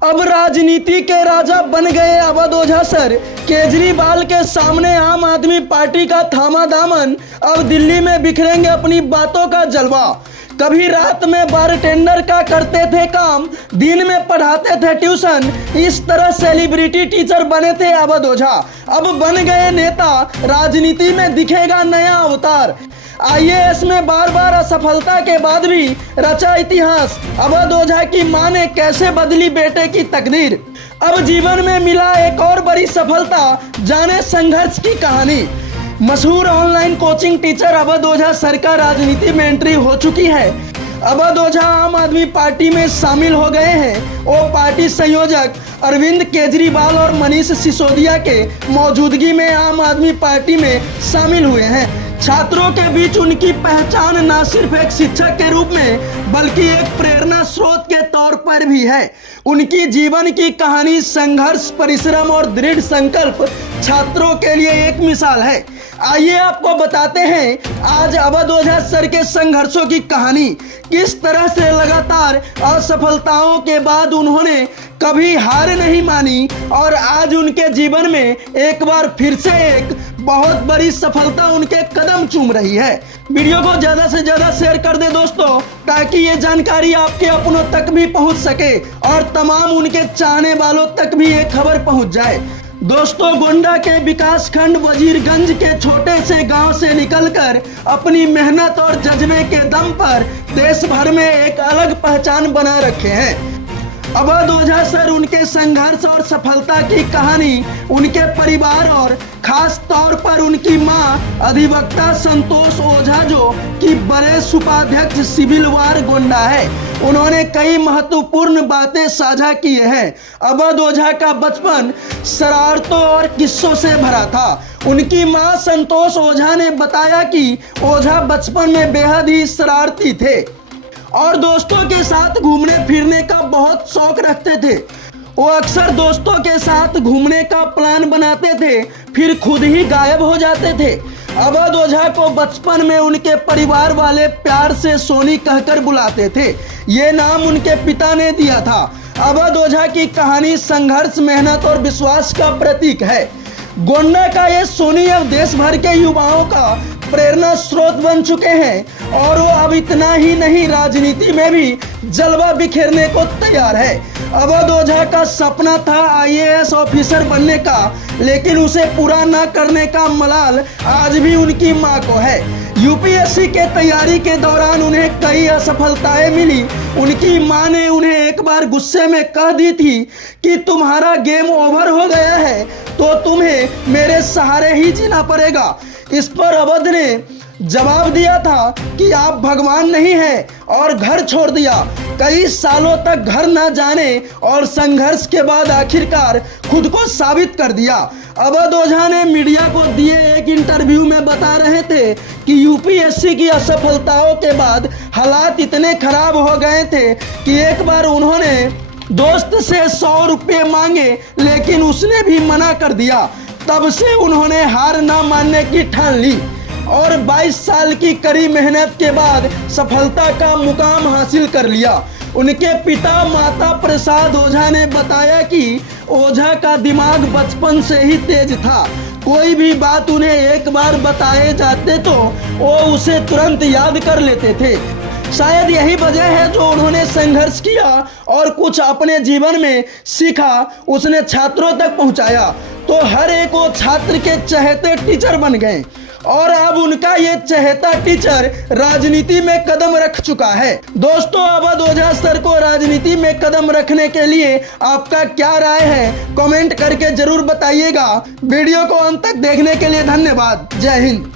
अब राजनीति के राजा बन गए अवध ओझा सर। केजरीवाल के सामने आम आदमी पार्टी का थामा दामन। अब दिल्ली में बिखरेंगे अपनी बातों का जलवा। कभी रात में बारटेंडर का करते थे काम, दिन में पढ़ाते थे ट्यूशन। इस तरह सेलिब्रिटी टीचर बने थे अवध ओझा। अब बन गए नेता, राजनीति में दिखेगा नया अवतार। आईएएस में बार बार असफलता के बाद भी रचा इतिहास। अवध ओझा की मां ने कैसे बदली बेटे की तकदीर। अब जीवन में मिला एक और बड़ी सफलता, जाने संघर्ष की कहानी। मशहूर ऑनलाइन कोचिंग टीचर अवध ओझा सर का राजनीति में एंट्री हो चुकी है। अवध ओझा आम आदमी पार्टी में शामिल हो गए हैं। वो पार्टी संयोजक अरविंद केजरीवाल और मनीष सिसोदिया के मौजूदगी में आम आदमी पार्टी में शामिल हुए हैं। छात्रों के बीच उनकी पहचान न सिर्फ एक शिक्षक के रूप में बल्कि एक प्रेरणा स्रोत के तौर पर भी है। उनकी जीवन की कहानी, संघर्ष, परिश्रम और दृढ़ संकल्प छात्रों के लिए एक मिसाल है। आइए आपको बताते हैं आज अवध ओझा सर के संघर्षों की कहानी। किस तरह से लगातार असफलताओं के बाद उन्होंने कभी हार नहीं मानी और आज उनके जीवन में एक बार फिर से एक बहुत बड़ी सफलता उनके कदम चूम रही है। वीडियो को ज्यादा से ज्यादा शेयर कर दे दोस्तों, ताकि ये जानकारी आपके अपनों तक भी पहुंच सके और तमाम उनके चाहने वालों तक भी ये खबर पहुंच जाए। दोस्तों, गोंडा के विकास खंड वजीरगंज के छोटे से गांव से निकलकर अपनी मेहनत और जज्बे के दम पर देश भर में एक अलग पहचान बना रखे हैं। अवध ओझा सर, उनके संघर्ष और सफलता की कहानी उनके परिवार और खास तौर पर उनकी मां अधिवक्ता संतोष ओझा, जो कि बड़े उपाध्यक्ष सिविल वार गोंडा है, उन्होंने कई महत्वपूर्ण बातें साझा की हैं। अवध ओझा का बचपन शरारतों और किस्सों से भरा था। उनकी मां संतोष ओझा ने बताया कि ओझा बचपन में बेहद ही शरारती थे और दोस्तों के साथ घूमने फिरने का बहुत शौक रखते थे। वो अक्सर दोस्तों के साथ घूमने का प्लान बनाते थे, फिर खुद ही गायब हो जाते थे। अवध ओझा को बचपन में उनके परिवार वाले प्यार से सोनी कहकर बुलाते थे। ये नाम उनके पिता ने दिया था। अवध ओझा की कहानी संघर्ष, मेहनत और विश्वास का प्रतीक है। गोंडा का ये सोनी अब देश भर के युवाओं का प्रेरणा स्रोत बन चुके हैं और वो अब इतना ही नहीं, राजनीति में भी जलवा बिखेरने को तैयार है। अवध ओझा का सपना था आईएएस ऑफिसर बनने का, लेकिन उसे पूरा न करने का मलाल आज भी उनकी मां को है। यूपीएससी के तैयारी के दौरान उन्हें कई असफलताएं मिली। उनकी मां ने उन्हें एक बार गुस्से में कह दी थी कि तुम्हारा गेम ओवर हो गया है, तो तुम्हें मेरे सहारे ही जीना पड़ेगा। इस पर अवध ने जवाब दिया था कि आप भगवान नहीं हैं और घर छोड़ दिया। कई सालों तक घर न जाने और संघर्ष के बाद आखिरकार खुद को साबित कर दिया। अवध ओझा ने मीडिया को दिए एक इंटरव्यू में बता रहे थे कि यूपीएससी की असफलताओं के बाद हालात इतने खराब हो गए थे कि एक बार उन्होंने दोस्त से 100 रुपये मांगे, लेकिन उसने भी मना कर दिया। तब से उन्होंने हार न मानने की ठान ली और 22 साल की कड़ी मेहनत के बाद सफलता का मुकाम हासिल कर लिया। उनके पिता माता प्रसाद ओझा ने बताया कि ओझा का दिमाग बचपन से ही तेज था। कोई भी बात उन्हें एक बार बताए जाते तो वो उसे तुरंत याद कर लेते थे। शायद यही वजह है जो उन्होंने संघर्ष किया और कुछ अपने जीवन में सीखा, उसने छात्रों तक पहुंचाया, तो हर एक वो छात्र के चहेते टीचर बन गए और अब उनका ये चहेता टीचर राजनीति में कदम रख चुका है। दोस्तों, अवध ओझा सर को राजनीति में कदम रखने के लिए आपका क्या राय है, कमेंट करके जरूर बताइएगा। वीडियो को अंत तक देखने के लिए धन्यवाद। जय हिंद।